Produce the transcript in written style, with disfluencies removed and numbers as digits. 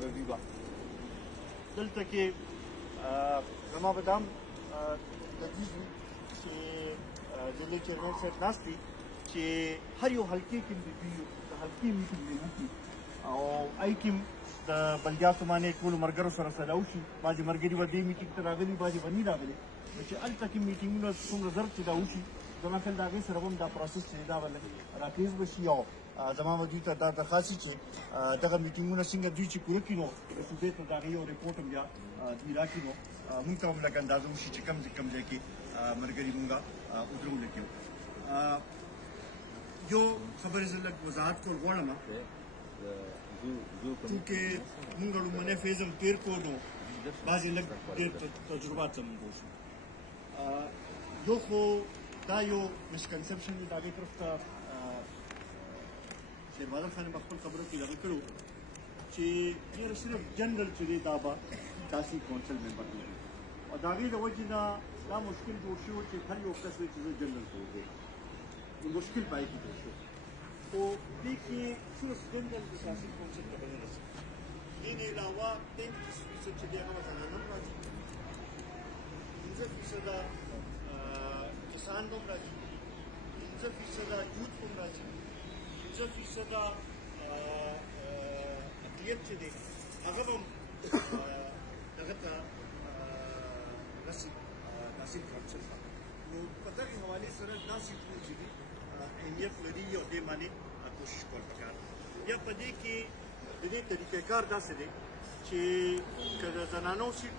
به وي به دلته کې زما به دا هم تجویز وي چې ضلع چیرمین صاحب ناست دي چې هر یو حلقې کې د حلقې میټینګ دې وکړي او ای کې د بلدیاتو باندې ټولو ملګرو سره سلا وشي بعضې ملګري به دې میټینګ ته راغلي بعضې به نه راغلي نو چې هلته کې میټینګونه څومره زر چې دا وشي زما خیال د هغې سره به هم دا پروسس چې دا به راکیز به شي او زما به دوی ته دا درخواست وي چې دغه میټینګونه څنګه دوی چې پوره کړي نو د صوبې ته د هغې یو رپورټ هم بیا دوی راکړي نو مونږ ته هم لږ اندازه وشي چې کوم ځای کې ملګري مونږ ودرولو کې یو خبرې زه لږ وضاحت کول غواړم چونکې مونږ لومړنی فیز هم تېر کړو نو بعضې لږ ډېر تجربات زمونږ وشو یو خو دا یو مسکنسپشن دی د هغې طرف ته شیربادل خان په خپل خبرو کې دغه کړو چې یاره صرف جنرل چې دی دا به داسې کونسل ممبر لري او د هغې د وجې نه دا مشکل جوړ شوی چې هر یو کس وایي چې زه جنرل ته وګورم نو مشکل پای کې جوړ شو خو دې کې صرف جنرل د سیاسي کونسل ته به نه رسېږي دې نه علاوه 33% چې دی هغه به زنانه هم راځي 15% کسان به هم راځي 15% یوت هم راځي 15% اقلیت چې دی هغه به هم دغه ته رسي داسې کونسل ته نو په دغې حوالې سره داسې ټول چې دي اهمیت لري او دې باندې کوشش کول پکار یا په دې کې د دې طریقې کار داسې دی چې که د زنانو سیټ